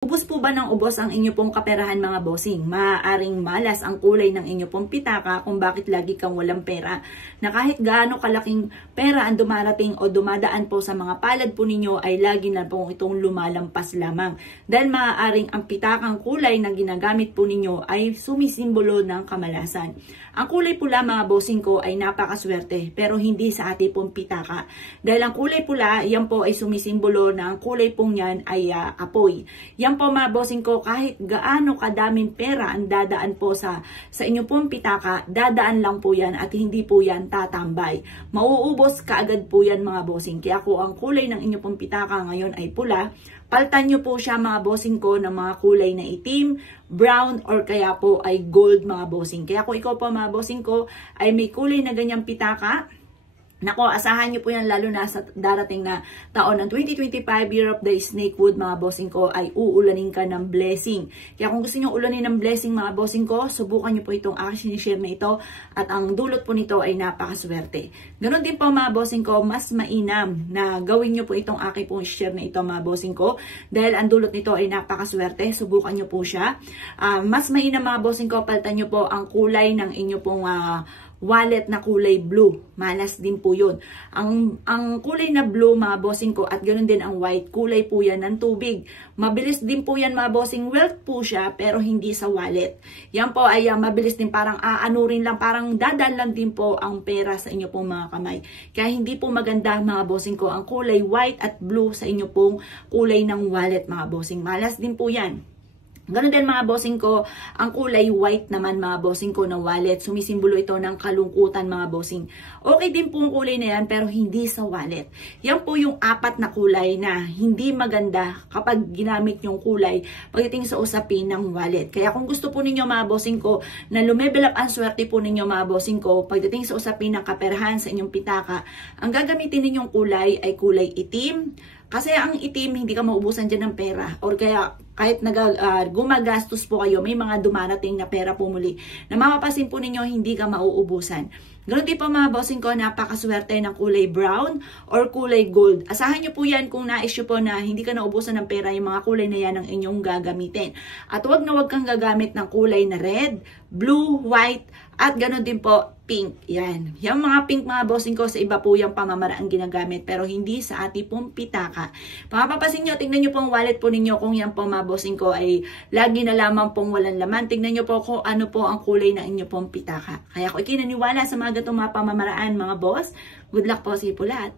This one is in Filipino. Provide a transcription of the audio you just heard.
Ubos po ba ng ubos ang inyo pong kaperahan mga bossing? Maaaring malas ang kulay ng inyo pong pitaka kung bakit lagi kang walang pera. Na kahit gaano kalaking pera ang dumarating o dumadaan po sa mga palad po ninyo ay lagi na po itong lumalampas lamang. Dahil maaaring ang pitakang kulay na ginagamit po ninyo ay sumisimbolo ng kamalasan. Ang kulay pula mga bossing ko ay napakaswerte pero hindi sa ating pong pitaka. Dahil ang kulay pula, yan po ay sumisimbolo na ang kulay pong yan ay apoy. Yan po mga bossing ko, kahit gaano kadaming pera ang dadaan po sa inyo pong pitaka, dadaan lang po yan at hindi po yan tatambay. Mauubos kaagad po yan mga bossing. Kaya kung ang kulay ng inyo pong pitaka ngayon ay pula, paltan nyo po siya mga bossing ko ng mga kulay na itim, brown, or kaya po ay gold mga bossing. Kaya kung ikaw po mga bossing ko ay may kulay na ganyang pitaka, nako, asahan nyo po yan lalo na sa darating na taon ng 2025, Year of the Snakewood mga bossing ko, ay uulanin ka ng blessing. Kaya kung gusto nyo ulanin ng blessing mga bossing ko, subukan nyo po itong aking sinishare na ito at ang dulot po nito ay napakaswerte. Ganon din po mga bossing ko, mas mainam na gawin nyo po itong aking pong share na ito mga bossing ko dahil ang dulot nito ay napakaswerte. Subukan nyo po siya. Mas mainam mga bossing ko, palitan nyo po ang kulay ng inyo pong wallet na kulay blue. Malas din po yun. Ang kulay na blue mga bossing ko at ganoon din ang white, kulay po yan ng tubig. Mabilis din po yan mga bossing, wealth po siya pero hindi sa wallet. Yan po ay mabilis din, parang aanurin lang, parang dadan lang din po ang pera sa inyo pong mga kamay. Kaya hindi po maganda mga bossing ko ang kulay white at blue sa inyo pong kulay ng wallet mga bossing. Malas din po yan. Ganon din mga bossing ko, ang kulay white naman mga bossing ko na wallet, sumisimbolo ito ng kalungkutan mga bossing. Okay din po ang kulay na yan pero hindi sa wallet. Yan po yung apat na kulay na hindi maganda kapag ginamit yung kulay pagdating sa usapin ng wallet. Kaya kung gusto po ninyo mga bossing ko na lumevel up ang swerte po ninyo mga bossing ko pagdating sa usapin ng kaperahan sa inyong pitaka, ang gagamitin ninyong kulay ay kulay itim. Kasi ang itim, hindi ka maubusan dyan ng pera. Or kaya, kahit gumagastos po kayo, may mga dumarating na pera po muli. Na mapapasin po ninyo, hindi ka mauubusan. Ganun din po mga bossing ko, napakaswerte ng kulay brown or kulay gold. Asahan nyo po yan kung na-issue po na hindi ka naubusan ng pera, yung mga kulay na yan ang inyong gagamitin. At wag na wag kang gagamit ng kulay na red, blue, white, at ganoon din po, pink. Yan. Yung mga pink mga bossing ko, sa iba po yung pamamaraan ginagamit, pero hindi sa ating pong pitaka. Mapapasin nyo, tingnan nyo pong wallet po ninyo kung yan po mga bossing ko ay lagi na lamang pong walang laman. Tingnan nyo po kung ano po ang kulay ng inyo pong pitaka. Kaya kung ikinaniwala sa mga gatong mga pamamaraan mga boss, good luck po sa ipo lahat.